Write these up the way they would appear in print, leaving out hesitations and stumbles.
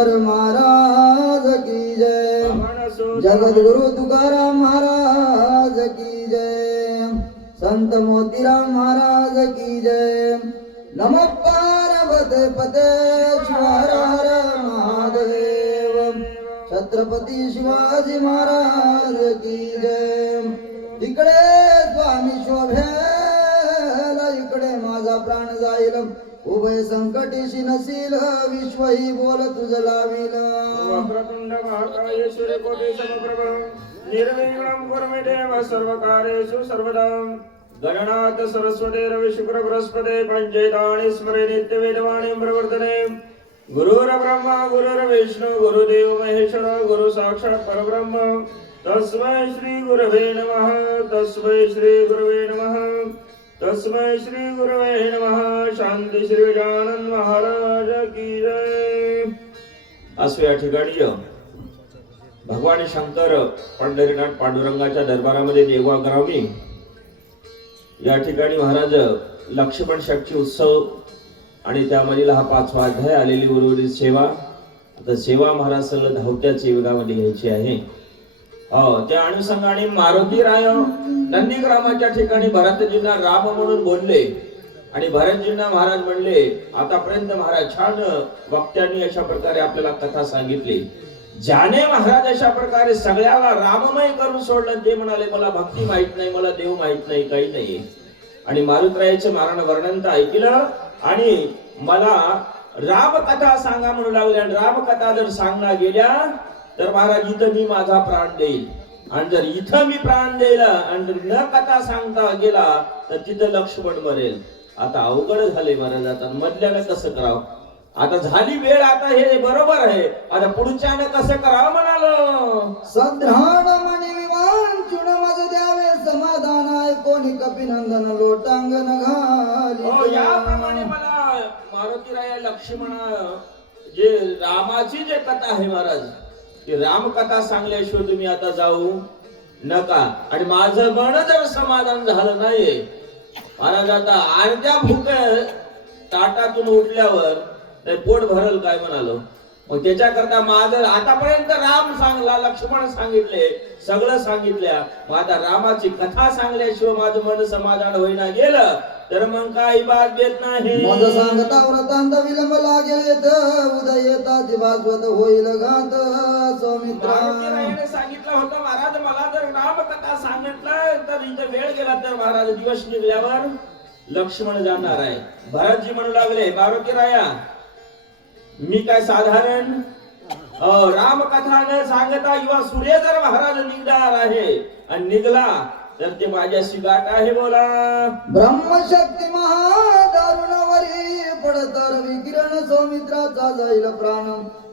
ज्ञानेश्वर महाराज की जय. जगद्गुरु तुकाराम महाराज की जय. संत मोतीराम महाराज की जय. नमः पार्वते पते हर हर महादेव. छत्रपती शिवाजी महाराज की जय. इकडे स्वामी शोभेला, इकडे माझा प्राण जाईल. उभय संकटीशी नसील, विश्व ही बोल तुझ लावील. वक्रतुंड महाकाय सूर्यकोटी समप्रभ निर्विघ्नं कुरु मे देव सर्वकार्येषु सर्वदा. गणनाथ सरस्वती रवि शुक्र बृहस्पते पंचैतानि स्मरे नित्य वेदवाणी प्रवर्तने. गुरुर्ब्रह्मा गुरुर्विष्णु गुरुदेव महेश्वर गुरु साक्षात् परब्रह्म. तस्मै श्री गुरवे नमः. तस्मै श्री गुरवे नमः. तस्मै श्री गुरवे नमः. शांती श्री गजानन महाराज की जय. असं या ठिकाणी भगवान शंकर पंढरीनाथ पांडुरंगाच्या दरबारामध्ये देवाग्रामी या ठिकाणी महाराज लक्ष्मण षष्ठी उत्सव आणि त्यामधील हा 5वा अध्याय आलेली उर्वरित सेवा. आता सेवा महाराज सगळं धावत्याच युगामध्ये घ्यायची आहे. त्या अनुषंगाने मारुती राय नंदीग्रामाच्या ठिकाणी भरतजींना राम म्हणून बोलले आणि भरतजींना महाराज म्हणले, आतापर्यंत महाराज छान वक्त्यांनी अशा प्रकारे आपल्याला कथा सांगितली. ज्याने महाराज अशा प्रकारे सगळ्याला राममय करून सोडलं ते म्हणाले, मला भक्ती माहित नाही, मला देव माहित नाही, काही नाही. आणि मारुतीरायाचे महाराज वर्णन तर ऐकलं आणि मला रामकथा सांगा म्हणू लागले. आणि रामकथा जर सांगण्या गेल्या तर महाराज इथं मी माझा प्राण देईल. आणि जर इथं मी प्राण देईल आणि न कथा सांगता गेला तर तिथं लक्ष्मण मरेल. आता अवघड झाले महाराज. आता मधल्यानं कसं करावं? आता झाली वेळ, आता हे बरोबर आहे. आता पुढच्यानं कसं करावं म्हणालो. सद्राण मणी विमान चुण मज द्यावे समाधान आहे. कोणी कपिनंदन लोटांगण घाली. याप्रमाणे मला मारुतीराया लक्ष्मण जे रामाची जे कथा आहे महाराज, की रामकथा सांगल्याशिवाय तुम्ही आता जाऊ नका. आणि माझं मन जर समाधान झालं नाही महाराज, आता अर्ध्या भूक ताटातून उठल्यावर पोट भरल काय म्हणालो. मग त्याच्याकरता माझं आतापर्यंत राम सांगला, लक्ष्मण सांगितले, सगळं सांगितल्या. मग आता रामाची कथा सांगल्याशिवाय माझं मन समाधान होईना गेलं तर मग काही बात घेत नाही. मज सांगता व्रतांत विलंब लागेल येत, उदय येताची भासवत होईल घात. मारुतीरायाने सांगितलं होतं महाराज, मला जर रामकथा सांगितलं तर इथं वेळ गेला तर महाराज दिवस निघल्यावर लक्ष्मण जाणार आहे. भरतजी म्हणू लागले, मारुतीराया मी काय साधारण रामकथा न सांगता युवा सूर्य जर महाराज निघणार आहे आणि निघला तर ते माझ्याशी गाठ आहे. बोला. ब्रह्मशक्ती महादारुणावरी पडतर विकिरण सौमित्राचा जाईल प्राण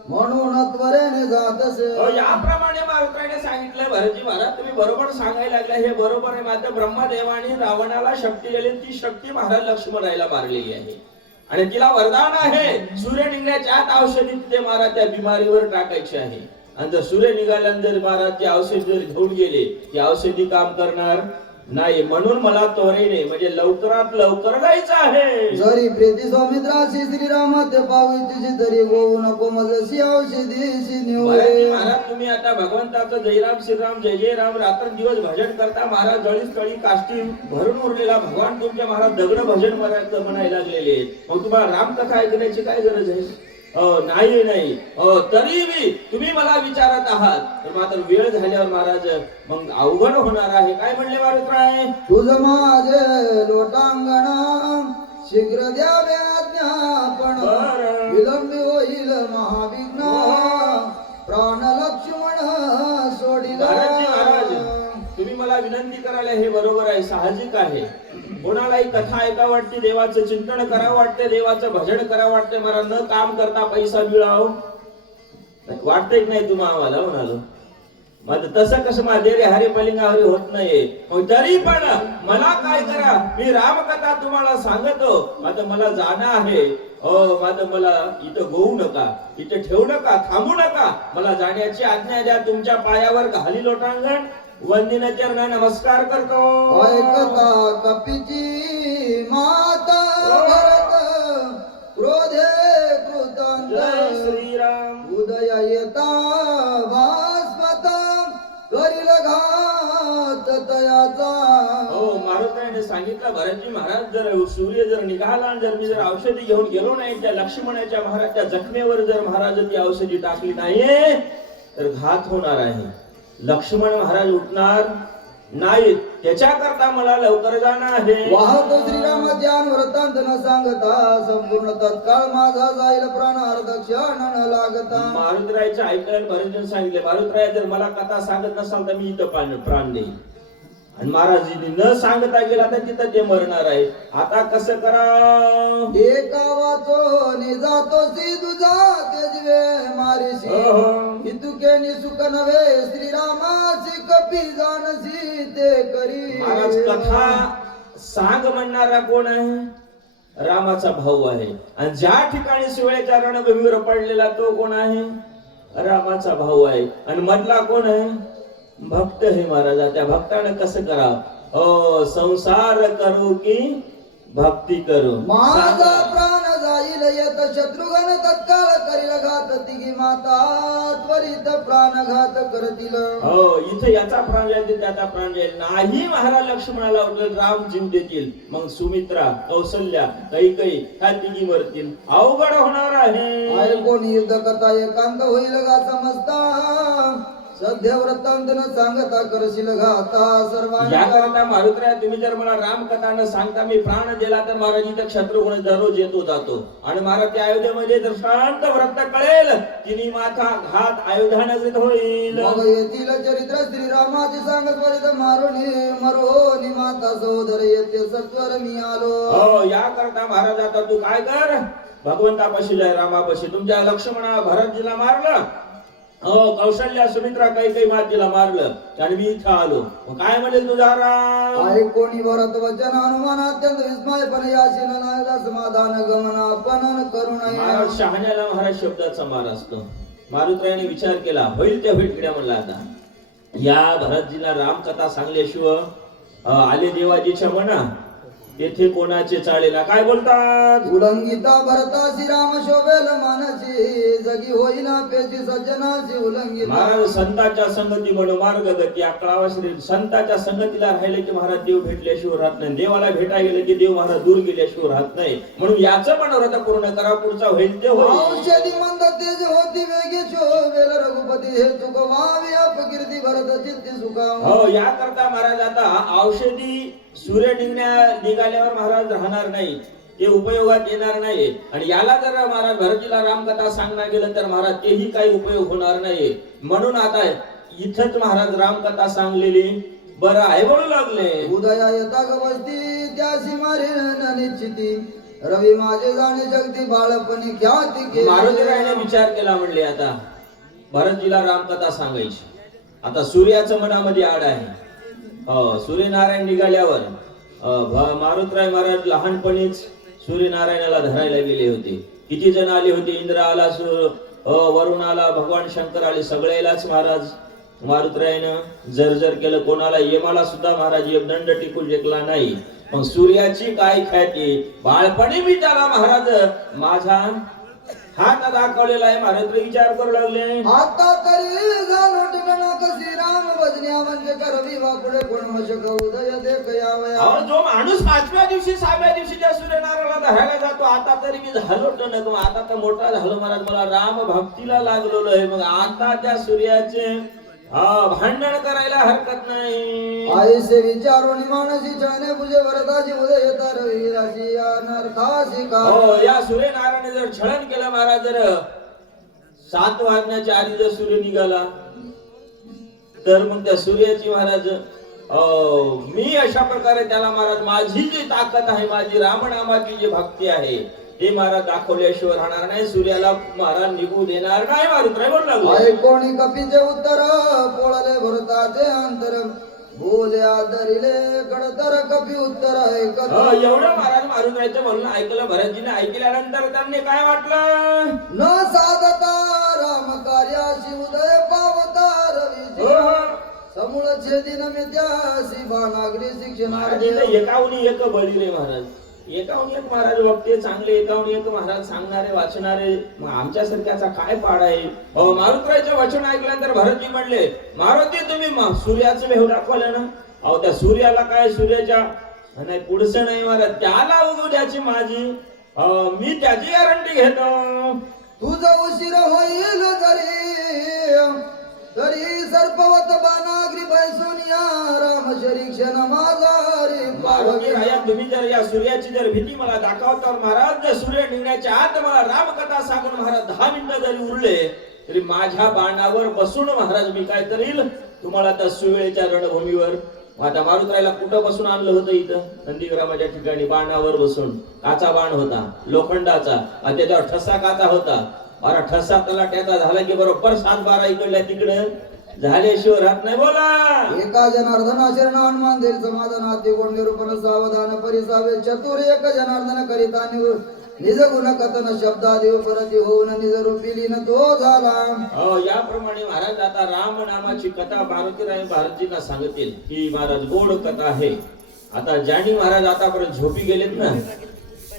म्हणून त्वरेने जात असे. याप्रमाणे मारुतीने सांगितलं. भरतजी महाराज तुम्ही बरोबर सांगायला लागले, हे बरोबर आहे. मात्र ब्रह्मदेवाने रावणाला शक्ती दिली, ती शक्ती महाराज लक्ष्मणाला मारलेली आहे आणि तिला वरदान आहे सूर्य निघण्याच्या आत औषधी ते महाराज त्या बिमारीवर टाकायची आहे. आणि जर सूर्य निघाल्यानंतर महाराज ते औषध जर घेऊन गेले ती औषधी काम करणार नाही. म्हणून मला त्वरेने म्हणजे लवकरात लवकर जायचं आहे. जरी प्रीती सौमित्राशी श्रीराम ते पावी तुझी तरी गोवू नको मजशी औषधीशी महाराज तुम्ही आता भगवंताचं जय राम श्रीराम जय जय राम रात्र दिवस भजन करता. महाराज जळीस कळी काष्टी भरून उरलेला भगवान तुमच्या महाराज दगड भजन म्हणायला लागलेले. मग तुम्हाला रामकथा ऐकण्याची काय गरज आहे? नाही नाही. तरी बी तुम्ही मला विचारत आहात तर मात्र वेळ झाल्यावर महाराज मग अवघड होणार आहे. काय म्हणले मारुतीराय? तुझ माझे लोटांगण शीघ्र द्यावे आज्ञापन, विलंबी होईल महाविघ्न प्राण लक्ष्मण सोडिला. महाराज तुम्ही मला विनंती करायला हे बरोबर आहे, साहजिक आहे. कोणालाही कथा ऐका वाटते, देवाचं चिंतन करावं वाटते, देवाचं भजन करावं वाटते. मला न काम करता पैसा मिळावं वाटतंय की नाही तुम्हाला म्हणालो. मग तसं कसं माझे रे हरे पलिंगावरी होत नाही. मग तरी पण मला काय करा, मी रामकथा तुम्हाला सांगतो. आता मला जाणं आहे. माझं मला इथं गोवू नका, इथं ठेवू नका, थांबू नका. मला जाण्याची आज्ञा द्या. तुमच्या पायावर घाली लोटांगण वंदिन चरण नमस्कार करतो. ऐकता कपीची माता भरत क्रोधे कृतांत जय श्रीराम. आता भरतजी महाराज जर सूर्य जर निघाला आणि जर मी जर औषधी घेऊन गेलो नाही त्या लक्ष्मणाच्या महाराजच्या जखमेवर जर महाराज ती औषधी टाकली नाहीये तर घात होणार आहे. लक्ष्मण महाराज उठणार नाही, त्याच्याकरता मला लवकर जाणं आहे. वाहतो श्रीरामाचे वृत्तांत न सांगता संपूर्ण तत्काळ माझा जाईल प्राण अर्धक्षण न लागता. मारुतरायचं ऐकायला भरतजीने सांगितले, मारुतराय जर मला कथा सांगत नसाल तर मी इथं प्राण देईन. आणि महाराजांनी न सांगता गेला तर तिथं ते मरणार आहे. आता कसं करा? एका वाचो जातो सी तुझा तेजवे मारीशी हितुके नि सुख नव्हे श्रीरामाची कपी जानसी ते करी. महाराज कथा सांग म्हणणारा कोण आहे? रामाचा भाऊ आहे. आणि ज्या ठिकाणी शिवळ्याच्या रणभूमीवर पडलेला तो कोण आहे? रामाचा भाऊ आहे. आणि मधला कोण आहे? भक्त हे महाराजा. त्या भक्ताने कसं करावं? संसार करू की भक्ती करू? माझा प्राण जाईल येत शत्रुघ्न तत्काळ करील घात तिघी माता त्वरित प्राणघात करतील. इथे याचा प्राण जाईल त्याचा प्राण जाईल नाही. महाराज लक्ष्मणाला उठले राम जीव देतील, मग सुमित्रा कौशल्या कैकेयी ह्या तिघी मरतील. अवघड होणार आहे. कोणी युद्ध कथा एकांत होईल गा समजता सध्या वृत्तांत न सांगता करशील घाता सर्वांना. याकरता मारुतराय तुम्ही जर मला राम कथा न सांगता मी प्राण दिला तर महाराज इथं शत्रुघ्न दररोज येतो जातो. आणि महाराज त्या अयोध्येमध्ये जर शांत व्रत कळेल तिने माथा घात अयोध्या नगरीत होईल. मग येथील चरित्र श्रीरामाचे सांगत वरित मारुनी मरोनी माता सहोदर येते सत्वर मी आलो. याकरता महाराज आता तू काय कर? भगवंतापाशी जाय, रामापाशी. तुमच्या लक्ष्मणा भरतजीला मारलं, कौशल्या सुमित्रा कैकेयी मातेला मारलं आणि मी इथं आलो. काय म्हणेल तुझा राम? आहे कोणी भरत वचन हनुमान अत्यंत विस्मयपणे याशीन नायदा समाधान गमन आपण करू नये. महाराज शहाण्याला महाराज शब्दाचा मार असतो. मारुतरायाने विचार केला, होईल त्या भेटल्या म्हणला. आता या भरतजीला राम कथा सांगल्याशिवाय आले देवाजीच्या मना येथे कोणाचे चालेना. काय बोलतात? उल्लंघिता भरतासी राम शोभेल मानसी जगी होईना पेची सज्जनाची उल्लंघिता. महाराज संतांच्या संगती म्हणून मार्ग गती 11वा श्री. संतांच्या संगतीला राहिले की महाराज देव भेटल्याशिवाय राहत नाही. देवाला भेटायला गेले की देव महाराज दूर गेल्याशिवाय राहत नाही. म्हणून याचं पण व्रत पूर्ण करा, पुढचा होईल ते होईल. औषधी मंद तेज होती वेगे शोभेल रघुपती हे चुकवावी अपकीर्ती भरत चित्ती सुखाव. याकरता महाराज आता औषधी सूर्य निघाल्यावर महाराज राहणार नाही, ते उपयोगात येणार नाही. आणि याला जर महाराज भरतजीला रामकथा सांगण्यात गेलं तर महाराज तेही काही उपयोग होणार नाही. म्हणून आता इथंच महाराज रामकथा सांगलेली बरं आहे म्हणू लागले. उदया येता गवस्ती त्याशी मारे निश्चिती रवी माझे जाणे जगती बाळपणी ख्याती केली. मारुतीरायाने विचार केला, म्हणले आता भरतजीला रामकथा सांगायची. आता सूर्याचं मनामध्ये आड आहे. सूर्यनारायण निघाल्यावर मारुतराय महाराज लहानपणीच सूर्यनारायणाला धरायला गेले होते. किती जण आले होते? इंद्र आला, वरुण आला, भगवान शंकर आले. सगळ्यालाच महाराज मारुतरायानं जर्जर केलं. कोणाला यमाला सुद्धा महाराज दंड टिकून जिंकला नाही. पण सूर्याची काय ख्याती! बाळपणी मी त्याला महाराज माझा हात दाखवलेला आहे. महाराज विचार करू लागले, आता तरी झालो ठिकाणा कशी राम भजन्या म्हणजे करवी पुढे कोण मशक उदय देख यावया. जो माणूस 5व्या दिवशी 6व्या दिवशी त्या सूर्यनारायणाला धरायला जातो, आता तरी मी झालो टणक, आता तर मोठा झालो महाराज, मला राम भक्तीला लागलेलो आहे. मग आता त्या सूर्याचे भांडण करायला हरकत नाही. आईसे विचारून मानसी छाने पूजे वरदाची उदय तरवी राशी अनर्थासी का. या सूर्यनारायण जर छळन केलं महाराज, जर 7 वाजण्याच्या आधी जर सूर्य निघाला तर मग त्या सूर्याची महाराज मी अशा प्रकारे त्याला महाराज माझी जी ताकद आहे, माझी रामनामाची जी भक्ती आहे ते महाराज दाखवल्याशिवाय राहणार नाही. सूर्याला महाराज निघू देणार नाही. मारुतराय बोलू लागले, कोणी कपीचे उत्तर पोळले भरताचे अंतर बोल्या दरिले कडतर कपी उत्तर ऐकत. एवढं महाराज मारुतरायचं म्हणून ऐकलं. भरतजीने ऐकल्यानंतर त्यांनी काय वाटलं? न साधता राम कार्याशी उदय पावता रवी समूळ छेदिन मित्यासी भानागरी शिक्षणार्थे. एकाहून एक बळी रे महाराज, एकाहून एक महाराज वक्ते चांगले, एकाहून एक महाराज सांगणारे वाचणारे. मग आमच्यासारख्याचा काय पाड आहे? मारुतरायचं वचन ऐकल्यानंतर भरतजी म्हणले, मारुती तुम्ही सूर्याचं भेव दाखवलं ना. त्या सूर्याला काय सूर्याच्या नाही पुढचं नाही मला त्याला उद्याची माझी मी त्याची गॅरंटी घेतो. तुझं उशीर होईल तरी सर्पवत बाणाग्री बैसून या राम शरीक्षण माझा रे मारुती राया तुम्ही जर या सूर्याची जर भीती मला दाखवता महाराज, जर सूर्य निघण्याच्या आत मला रामकथा सांगून महाराज 10 मिनिटं जरी उरले तरी माझ्या बाणावर बसून महाराज मी काय करील तुम्हाला त्या सुवेळेच्या रणभूमीवर. आता मारुतरायला कुठं बसून आणलं होतं इथं नंदीग्रामाच्या ठिकाणी बाणावर बसून. काचा बाण होता लोखंडाचा आणि त्याच्यावर ठसा काचा होता. बारा ठसा तलाट्याचा झाला की बरोबर 7-12 इकडल्या तिकडे झाल्याशिवाय राहत नाही. बोला एका जनार्दना शरण हनुमान देईल समाधान हाती कोण निरूपण सावधान परिसावे चतुर एक जनार्दन करिता निज गुण कथन शब्दादेव परती होऊन निज रूपी लीन तो झाला. याप्रमाणे महाराज आता राम नामाची कथा मारुतीराय भारतजींना सांगतील की महाराज गोड कथा आहे. आता ज्यांनी महाराज आतापर्यंत झोपी गेलेत ना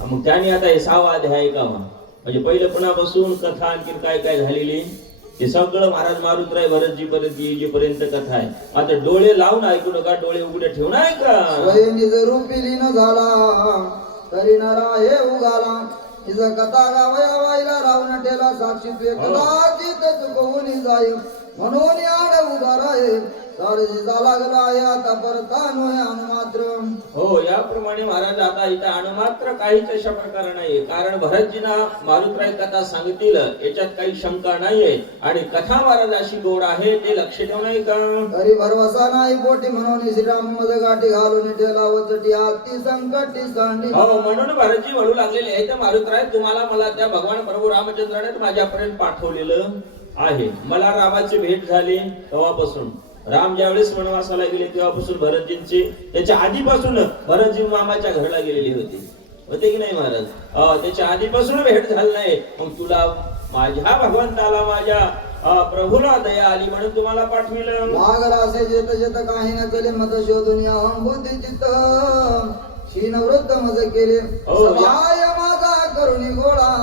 मग त्यांनी आता हे 6वा अध्याय ऐकावा. म्हणजे पहिलं पुन्हा बसून कथा आणखी काय काय झालेली ते सगळं महाराज मारुतराय भरतजी पर्यंत येईपर्यंत कथा आहे. आता डोळे लावून ऐकू नका, डोळे उघडे ठेवून ऐका. स्वयं निज रूपी लीन झाला तरी नरा हे उगाला हिज कथा गावया वाईला रावण ठेला साक्षीत्वे कदाचित चुकवून जाय म्हणून आड उभा राहे सारजीचा लागला आहे आता परता नोहे अनुमात्र. हो याप्रमाणे महाराज आता इथं अनुमात्र काहीच अशा प्रकार नाहीये. कारण भरतजींना मारुतराय कथा सांगतील याच्यात काही शंका नाहीये आणि कथा महाराज अशी गोड आहे ते लक्ष ठेवू नाही का. तरी भरवसा नाही पोटी म्हणून श्रीराम मज गाठी घालून ठेला वचटी आती संकटी सांडी. हो म्हणून भरतजी म्हणू लागलेले आहे तर मारुतराय तुम्हाला मला त्या भगवान प्रभू रामचंद्राने माझ्यापर्यंत पाठवलेलं आहे. मला रामाची भेट झाली तेव्हापासून राम ज्यावेळेस वनवासाला गेले तेव्हापासून भरतजींची त्याच्या आधीपासून भरतजी मामाच्या घराला गेलेली होते की नाही महाराज. त्याच्या आधीपासून भेट झाली नाही. मग तुला माझ्या भगवंताला माझ्या प्रभूला दया आली म्हणून तुम्हाला पाठविलं. लागला असे जेत जेत काही न चले मत शोधून अहम बुद्धी चित्त क्षीण वृद्ध मज केले सहाय माझा करुणी गोळा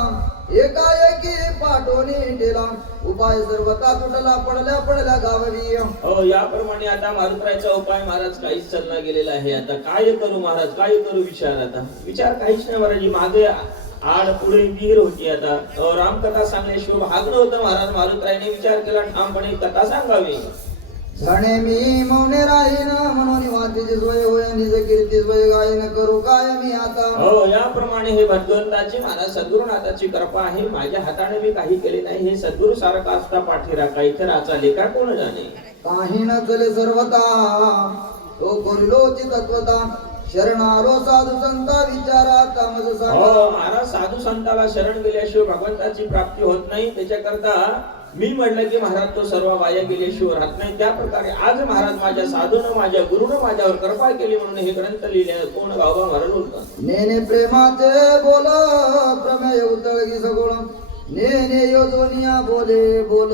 एकाएकी पाठवणी ठेला उपाय सर्वता तुटला पडल्या गाववी. हो याप्रमाणे आता मारुतरायचा उपाय महाराज काहीच चालला गेलेला आहे. आता काय करू महाराज काय करू विचार. आता विचार काहीच नाही महाराज. मागे आड पुढे विहीर होती. आता रामकथा सांगण्याशिवाय भागलं होतं महाराज. मारुतरायने विचार केला ठामपणे कथा सांगावी. झणे मी मौने राहीन म्हणून मातेची सोय होय निज कीर्ती सोय गायन करू काय मी आता. हो याप्रमाणे हे भगवंताची महाराज सद्गुरुनाथाची कृपा आहे. माझ्या हाताने मी काही केले नाही. हे सद्गुरु सारखा असता पाठीरा काही तर आचा लेखा कोण जाणे. काही न चले सर्वता तो करिलोची तत्वता शरणारो साधू संता विचाराता मज सांगा. हो महाराज साधू संताला शरण गेल्याशिवाय भगवंताची प्राप्ती होत नाही. त्याच्याकरता मी म्हटलं की महाराज तो सर्व वाया गेल्याशिवाय राहत नाही. त्या प्रकारे आज महाराज माझ्या साधूनं माझ्या गुरुनं माझ्यावर कृपा केली म्हणून हे ग्रंथ लिहिले. कोण गावबा महाराज बोलतात नेने प्रेमाचे बोल प्रमेय उतळगी सगोळ नेने योजोनिया बोले बोल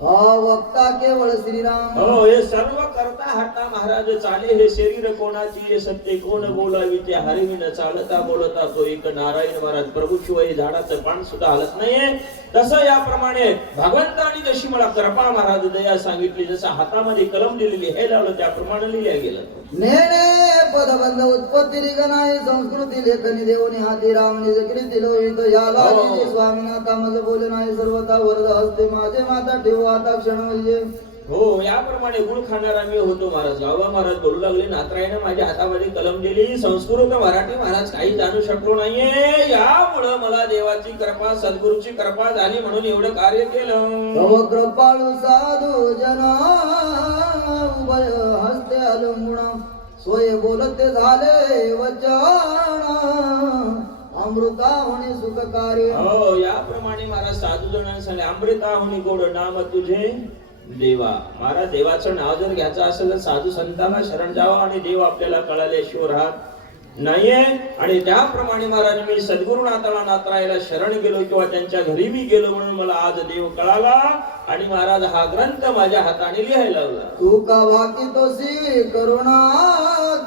वक्ता केवळ श्रीराम. हो हे सर्व करता हट्टा महाराज चाले. हे शरीर कोणाची हे सत्य कोण बोलावी ते हरिविन चालता बोलता तो एक नारायण महाराज. प्रभू शिवाय झाडाचं पान सुद्धा हलत नाहीये. तसं याप्रमाणे भगवंतानी जशी मला कृपा महाराज दया सांगितली जसं हातामध्ये कलम दिलेली हे लावलं त्याप्रमाणे लिहिल्या गेलं. नेने पदबंध उत्पत्ती रिगनाय संस्कृती लेखनी देवनी हाती राम निज कीर्ती लोहित याला स्वामीनाथा मज बोले नाही सर्वता वरद हस्ते माझे माता ठेव आता क्षण म्हणजे. हो याप्रमाणे गुळ खाणारा मी होतो महाराज. गावा महाराज बोलू लागले नातराईने माझ्या हातामध्ये कलम दिली. संस्कृत मराठी महाराज काही जाणू शकलो नाहीये. यामुळं मला देवाची कृपा सद्गुरूची कृपा झाली म्हणून एवढं कार्य केलं. तव कृपाळू साधू जना उभय हस्ते अलंगुण सोय बोलते झाले वचन अमृताहुनी सुख कार्य. हो याप्रमाणे महाराज साधू जणांना सांगले अमृताहुनी गोड नाम तुझे देवा. महाराज देवाचं नाव जर घ्यायचं असेल तर साधू संतांना शरण जावा आणि देव आपल्याला कळाल्याशिवाय राहत नाहीये. आणि त्याप्रमाणे महाराज मी सद्गुरुनाथाला नातरायला शरण गेलो किंवा त्यांच्या घरी मी गेलो म्हणून मला आज देव कळाला आणि महाराज हा ग्रंथ माझ्या हाताने लिहायला लावला. तू का भाकी तोसी करुणा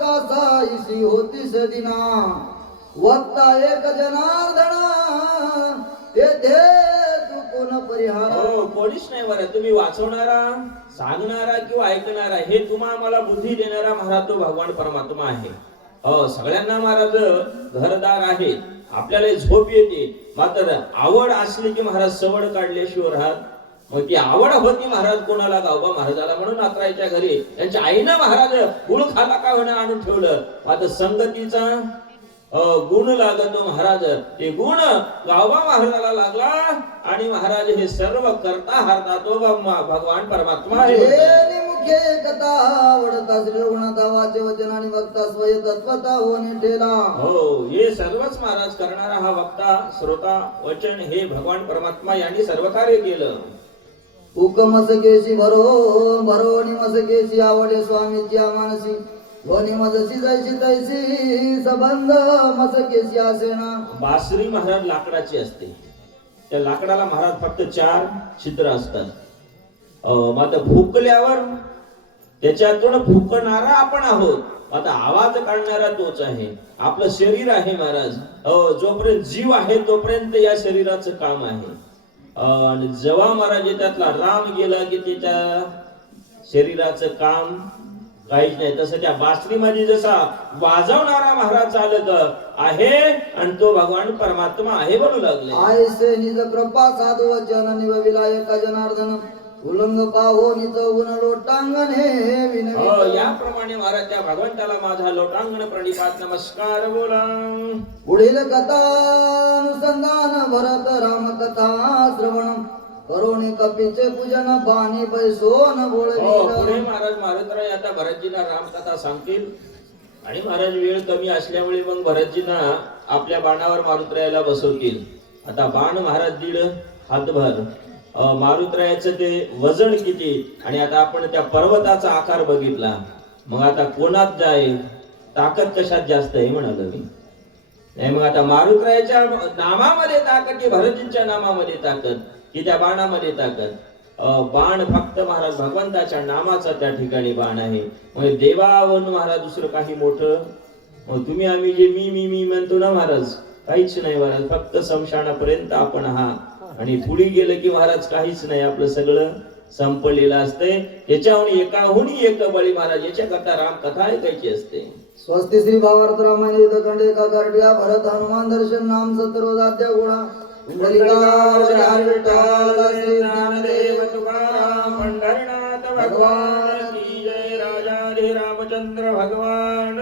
कासा इसी होती सदिना वक्ता एक जनार्दना तेथे तू कोण परिहार. हो कोणीच नाही बरं. तुम्ही वाचवणारा सांगणारा किंवा ऐकणारा हे तुम्हाला मला बुद्धी देणारा महाराज तो भगवान परमात्मा आहे. हो सगळ्यांना महाराज घरदार आहे, आपल्याला झोप येते, मात्र आवड असली की महाराज सवड काढल्याशिवाय राहत. मग ती आवड होती महाराज कोणाला, गावबा महाराजाला, म्हणून अकराच्या घरी त्यांच्या आईनं महाराज गुळ खाला का होणं आणून ठेवलं. आता संगतीचा गुण लागतो महाराज, ते गुण गावबा महाराजाला लागला आणि महाराज हे सर्व करता हरता तो भगवान परमात्मा आहे. मुखे कथा आवडता श्री रघुनाथावाचे वचन आणि वक्ता स्वय तत्वता होणे ठेला. हो हे सर्वच महाराज करणारा हा वक्ता श्रोता वचन हे भगवान परमात्मा यांनी सर्व कार्य केलं. उकमसकेशी भरो भरो निमसकेशी आवडे स्वामीची मानसी वनी मजसी जैसी तैसी संबंध मसकेशी असेना. बासरी महाराज लाकडाची असते, त्या लाकडाला महाराज फक्त 4 छिद्र असतात. मात्र फुकल्यावर त्याच्यातून फुकणारा आपण आहोत, आता आवाज काढणारा तोच आहे. आपलं शरीर आहे महाराज, जोपर्यंत जीव आहे तोपर्यंत या शरीराचं काम आहे. आणि जेव्हा महाराज त्यातला राम गेला की त्याच्या शरीराचं काम काहीच नाही. तसं त्या बासरीमध्ये जसा वाजवणारा महाराज चालत आहे आणि तो भगवान परमात्मा आहे बनू लागले. आयसे निज कृपा साधू वचन निवविला एका जनार्दन उल्लंघ पाहो निज उन लोटांगण हे विनवी. याप्रमाणे महाराज त्या भगवंताला माझा लोटांगण प्रणिपात नमस्कार बोला. पुढील कथा अनुसंधान भरत राम कथा श्रवण करोणी कपीचे पूजन पाणी पैसोन पुढे महाराज मारुतराय आता भरतजींना रामकथा सांगतील. आणि महाराज वेळ कमी असल्यामुळे मग भरतजींना आपल्या बाणावर मारुतरायाला बसवतील. आता बाण महाराज दीड हातभर, मारुतरायाचं ते वजन किती, आणि आता आपण त्या पर्वताचा आकार बघितला. मग आता कोणात जाय ताकद कशात जास्त आहे म्हणाल मी. नाही मग आता मारुतरायाच्या नामामध्ये ताकद की भरतजींच्या नामामध्ये ताकद की त्या बाणामध्ये ताकद. बाण फक्त महाराज भगवंताच्या नामाचा त्या ठिकाणी बाण आहे. म्हणजे देवावन महाराज दुसरं काही मोठं. मग तुम्ही आम्ही जे मी मी मी म्हणतो ना महाराज, काहीच नाही महाराज, फक्त समशानापर्यंत आपण हा, आणि पुढे गेलं की महाराज काहीच नाही, आपलं सगळं संपलेलं असते. त्याच्याहून एकाहून एक बळी महाराज याच्या करता राम कथा ऐकायची असते. स्वस्ति श्री भावार्थ रामायण युद्ध खंड एका कार्डिया भरत हनुमान दर्शन नाम सत्रोदात्या गुणा श्री ज्ञानदेव तुकाराम पंढरनाथ भगवान की जय. राजा रामचंद्र भगवान